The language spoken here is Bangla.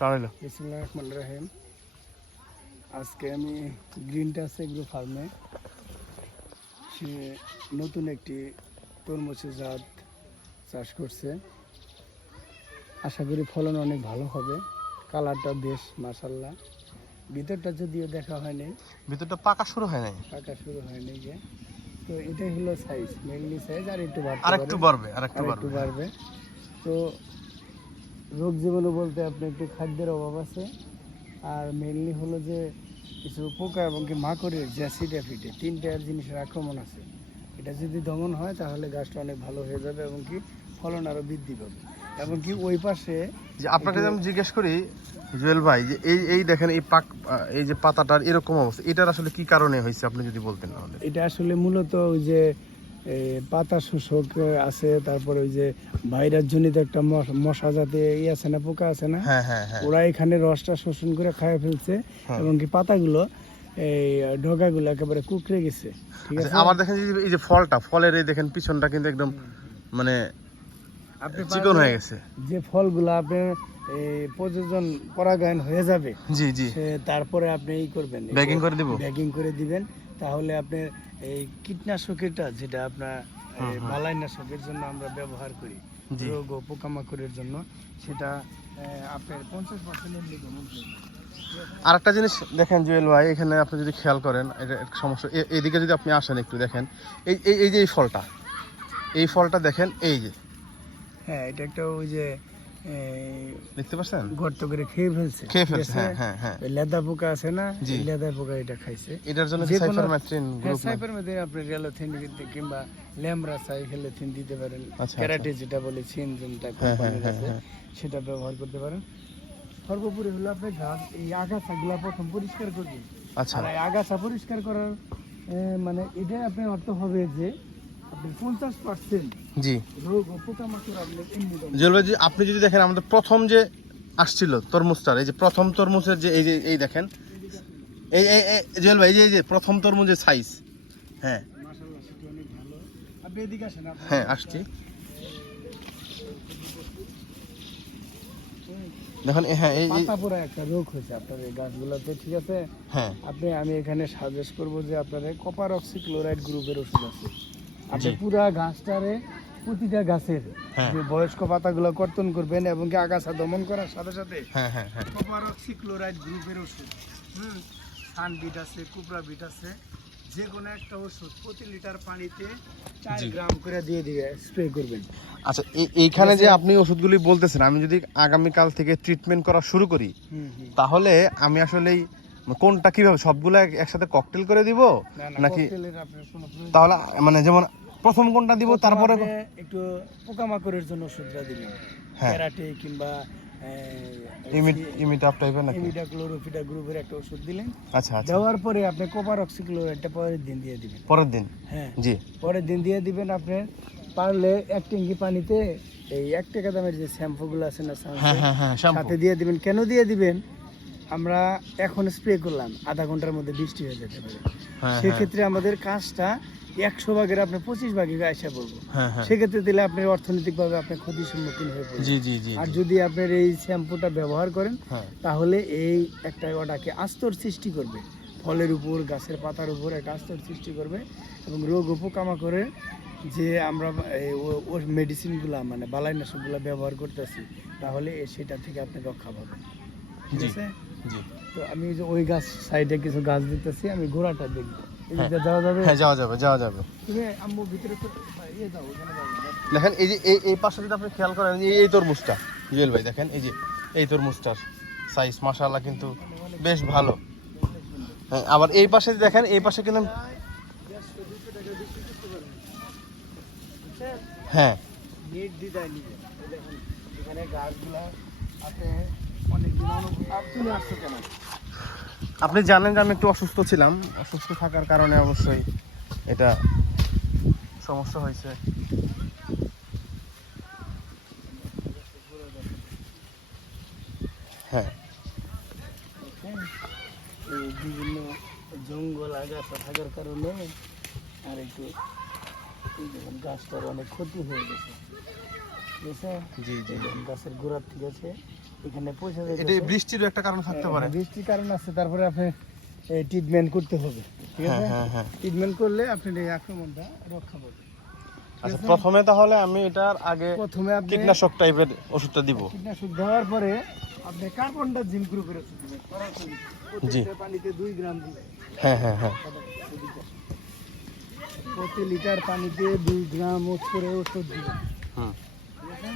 বিসমিল্লাহির রহমানির রহিম। আজকে আমি গ্রিন টাচ এগ্রো ফার্মে সে নতুন একটি তরমুজের জাত চাষ করছে। আশা করি ফলন অনেক ভালো হবে। কালারটা বেশ মাশাআল্লাহ। ভিতরটা যদিও দেখা হয়নি, ভিতরটা পাকা শুরু হয় নাই, পাকা শুরু হয়নি যে। তো এটাই হলো সাইজ, মেনলি সাইজ, আর একটু আরেকটু বাড়বে, বাড়বে। তো রোগ জীবাণু বলতে আপনি একটু খাদ্যের অভাব আছে, আর মেনলি হলো যে কিছু পোকা এবং কি মাকড়ের জ্যাসিডাফিটে তিনটার জিনিসের আক্রমণ আছে। এটা যদি দমন হয় তাহলে গাছটা অনেক ভালো হয়ে যাবে এবং কি ফলন আরও বৃদ্ধি পাবে। এবং কি ওই পাশে যে আপনাকে আমি জিজ্ঞেস করি জুয়েল ভাই, যে এই দেখেন এই যে পাতাটার এরকম অবস্থা, এটার আসলে কি কারণে হয়েছে আপনি যদি বলতেন আমাদের। এটা আসলে মূলত ওই যে পাতা শোষক আছে, তারপরে ওই যে ভাইরাস জনিত একটা মশা জাতীয় আছে না, পোকা আছে না, ওরা এখানে রসটা শোষণ করে খায় ফেলছে এবং কি পাতাগুলো এই ডগাগুলো একেবারে কুকড়ে গেছে। ঠিক আছে, আবার দেখেন এই যে ফলের এই দেখেন পিছনটা কিন্তু একদম মানে আপনি চিকন হয়ে গেছে। যে ফলগুলো আপনার প্রযোজন পরাগায়ন হয়ে যাবে, তারপরে আপনি এই করবেন, ব্যাগিং করে দিবেন। তাহলে আপনার এই কীটনাশকটা যেটা আপনার বালাইনাশকের জন্য আমরা ব্যবহার করি রোগ ও পোকামাকড়ের জন্য, সেটা আপনার 50% দমন করবে। আর একটা জিনিস দেখেন জুয়েল ভাই, এখানে আপনি যদি খেয়াল করেন, এটা একটা সমস্যা। এইদিকে যদি আপনি আসেন একটু দেখেন, এই যে এই ফলটা দেখেন, এই যে হ্যাঁ, এটা একটা ওই যে দেখতে পাচ্ছেন গর্ত করে খেয়ে ফেলছে। হ্যাঁ, লেদা পোকা আছে না, লেদা পোকা এটা খাইছে। এটার জন্য সাইপারমেথ্রিন গ্রুপ, সাইপারমেথ্রিন আপনি রেলোথিন কিংবা ল্যামরা সাইফেলোথিন দিতে পারেন। ক্যারাটে যেটা বলে সিনজেনটা কোম্পানির আছে, সেটা ব্যবহার করতে পারেন। সর্বোপরি হলো আপনি গাছ এই আগাছাগুলা প্রথম পরিষ্কার করবেন। আর এই আগাছা পরিষ্কার করার মানে এটা আপনার অর্থ হবে যে আপনি 50% রোগ ও পোকামাকড় জুয়েল ভাই, আপনি যদি দেখেন আমাদের প্রথম যে আসছিল তরমুজটার, এই যে প্রথম তরমুজের যে এই দেখেন, এই জুয়েল ভাই, এই যে প্রথম তরমুজের সাইজ। হ্যাঁ মাশাআল্লাহ, সেটা অনেক ভালো। আপনি এদিকে আসেন। হ্যাঁ, আসছি। দেখুন, হ্যাঁ, এই পাতা পোড়া একটা রোগ হয়েছে আপনার এই গাছগুলোতে। ঠিক আছে, হ্যাঁ, আমি এখানে সাজেস্ট করব যে আপনাদের কপার অক্সিক্লোরাইড গ্রুপের ওষুধ আছে। আপনি পুরা গাছটারে, প্রতিটা গাছের যে বয়স্ক পাতাগুলো কর্তন করবেন এবং কি আগাছা দমন করার সাথে সাথে কপার অক্সিক্লোরাইড গ্রুপের ওষুধ, সানবিট আছে, কুপ্রাবিট আছে, যে কোনো একটা ওষুধ প্রতি লিটার পানিতে 4 গ্রাম করে দিয়ে স্প্রে করবেন। আচ্ছা, এইখানে যে আপনি ওষুধগুলি বলতেছেন, আমি যদি আগামীকাল থেকে ট্রিটমেন্ট করা শুরু করি, তাহলে আমি আসলেই কোনটা কিভাবে সবগুলো একসাথে ককটেল করে দিব নাকি, তাহলে মানে যেমন প্রথম কোনটা দিব, তারপরে একটু পোকামাকড়ের জন্য ওষুধটা দিলেন, ক্যারাটে কিংবা ইমিডাক্লোরোপিডা গ্রুপের একটা ওষুধ দিলেন। দেওয়ার পরে আপনি কপার অক্সিক্লোরাইডটা পরের দিন দিয়ে দিবেন। পরের দিন দিয়ে দিবেন। আপনি পারলে 1 ট্যাঙ্কি পানিতে এই 1 টাকা দামের যে শ্যাম্পুগুলো আছে না, সাথে দিয়ে দিবেন। কেন দিয়ে দিবেন? আমরা এখন স্প্রে করলাম, আধা ঘন্টার মধ্যে বৃষ্টি হয়ে যেতে পারে। সেক্ষেত্রে আমাদের কাজটা 100 ভাগের আপনি 25 ভাগে আসা পড়বো। সেক্ষেত্রে দিলে আপনি অর্থনৈতিকভাবে আপনি ক্ষতির সম্মুখীন হয়ে পড়বেন। আর যদি আপনার এই শ্যাম্পুটা ব্যবহার করেন, তাহলে এই একটা ওটাকে আস্তর সৃষ্টি করবে, ফলের উপর, গাছের পাতার উপর একটা আস্তর সৃষ্টি করবে এবং রোগ ও পোকামাকড়ের যে আমরা মেডিসিনগুলো মানে বালাইনাশকগুলো ব্যবহার করতেছি, তাহলে সেটা থেকে আপনি রক্ষা পাবেন। ঠিক আছে, তো আমি যে ওই গাছ সাইডে কিছু গাছ দিতেছি, আমি গোড়াটা দেখবো। যাওয়া যাবে। দেখেন, এই যে এই পাশে যদি আপনি খেয়াল করেন, এই তরমুজটা জুয়েল ভাই দেখেন, এই যে এই তরমুজটার সাইজ মাশাআল্লাহ কিন্তু বেশ ভালো। হ্যাঁ, আবার এই পাশে দেখেন, এই পাশে কিন্তু আপনি জানেন যে আমি একটু অসুস্থ ছিলাম, অসুস্থ থাকার কারণে অবশ্যই এটা সমস্যা হয়েছে। বিভিন্ন জঙ্গল আগাছা থাকার কারণে আর একটু গাছটার অনেক ক্ষতি হয়ে গেছে। ঠিক আছে, গাছের গোড়ার ঠিক আছে এখানে পয়সা যাবে। এটা বৃষ্টিরও একটা কারণ থাকতে পারে। বৃষ্টির কারণ আছে, তারপরে আপনি ট্রিটমেন্ট করতে হবে, ঠিক আছে? ট্রিটমেন্ট করলে আপনি এই আক্রমণটা রক্ষা পাবেন। আচ্ছা, প্রথমে তাহলে আমি এটার আগে প্রথমে আপনি কীটনাশক টাইপের ওষুধটা দিব। কীটনাশক দেওয়ার পরে আপনি কার্বনটা জিম গ্রুপের ওষুধ দিবেন সরাসরি। জি। প্রত্যেকটা পানিতে 2 গ্রাম দিবেন। হ্যাঁ হ্যাঁ হ্যাঁ। প্রতি লিটার পানিতে 2 গ্রাম করে ওষুধ দিবেন। হুম। ঠিক আছে?